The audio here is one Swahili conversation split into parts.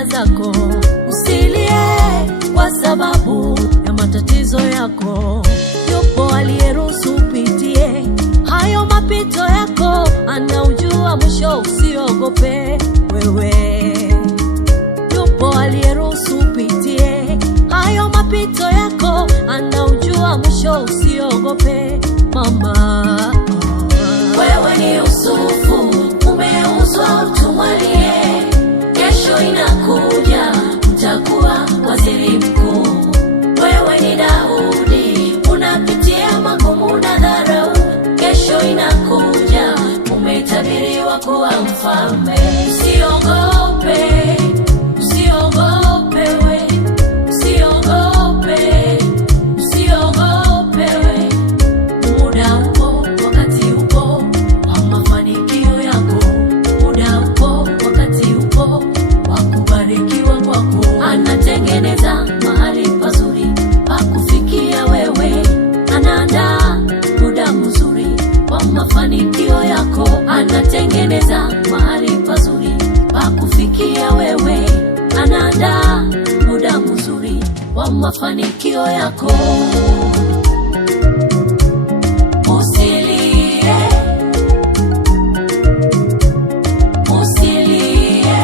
shida zako. Usilie kwa sababu ya matatizo yako. Yupo aliyeruhusu upitie hayo mapito yako, anaujua mwisho, usiogope wewe. Yupo aliyeruhusu upitie hayo mapito yako, anaujua mwisho, usiogope mama. Wewe ni Yusufu, umeuzwa utumwalie. Kesho inakuja, utakuwa waziri mkuu. Wewe ni Daudi, unapitia magumu na dharau. Kesho inakuja, umetabiriwa kuwa mfalme. Usiogope, usiogope we, usiogope, usiogope we. Muda upo, wakati upo wa mafanikio yako. Muda upo, wakati upo wa kubarikiwa kwako. Anatengeneza mahali pazuri pa kufikia wewe. Anaandaa muda mzuri wa mafanikio yako. Anatengeneza mahali pazuri pa kufikia wewe. Anaandaa muda mzuri wa mafanikio yako. Usilie, usilie,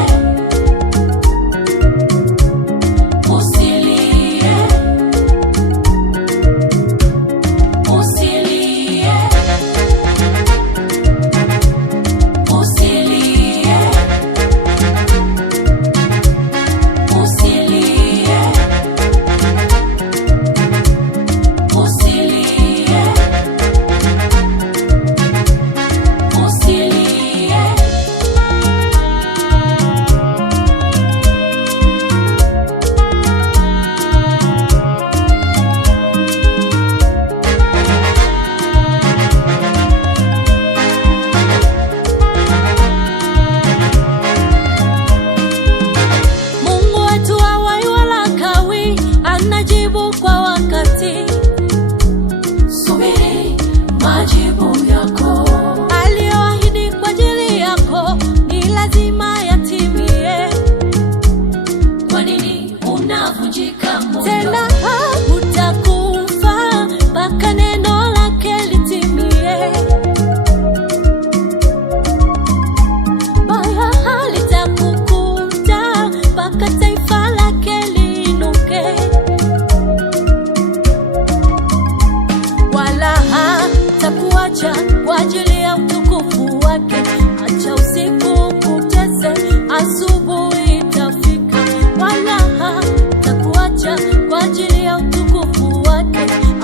usilie, usilie, usilie, tena utakufa mpaka neno lake litimie. Baya halitakukuta mpaka taifa lake liinuke. Wala hatakuacha kwa ajili ya utukufu wake. Acha usiku kutese, asubuhi itafika. Wala hatakuacha kwa ajili ya utukufu wake.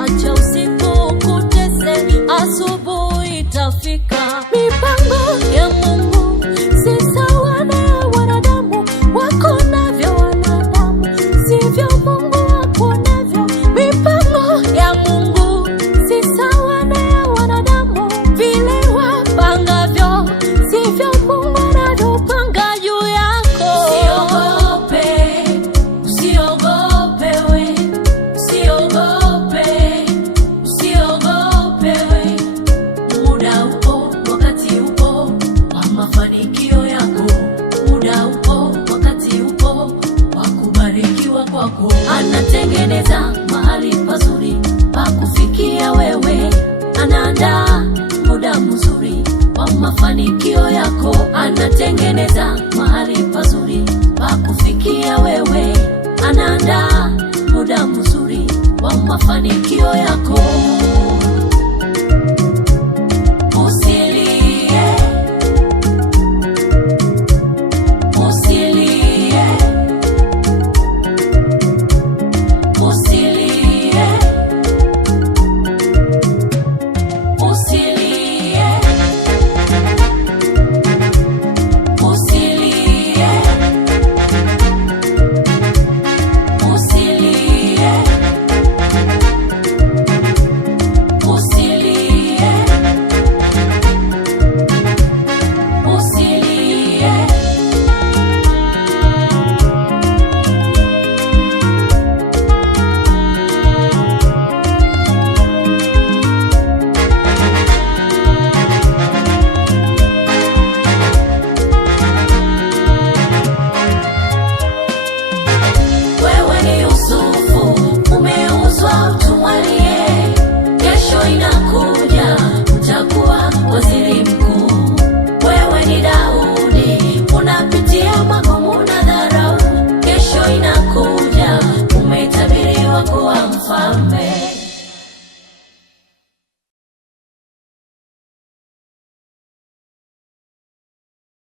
Acha usiku kutese, asubuhi itafika. Mipango ya Mungu si sawa na ya wanadamu. Wako navyo wanadamu, sivyo Mungu wako navyo. Mipango ya Mungu si sawa na ya wanadamu. Vile wapangavyo, sivyo Mungu anavyopanga juu yako. Usiogope, usiogope we, usiogope, usiogope we. Muda upo, wakati upo wa mafanikio yako. Muda upo, wakati upo wa kubarikiwa kwako. Anatengeneza mahali pazuri pa kufikia wewe. Anaandaa muda mzuri wa mafanikio yako. Anatengeneza mahali pazuri pa kufikia wewe. Anaandaa muda mzuri wa mafanikio yako.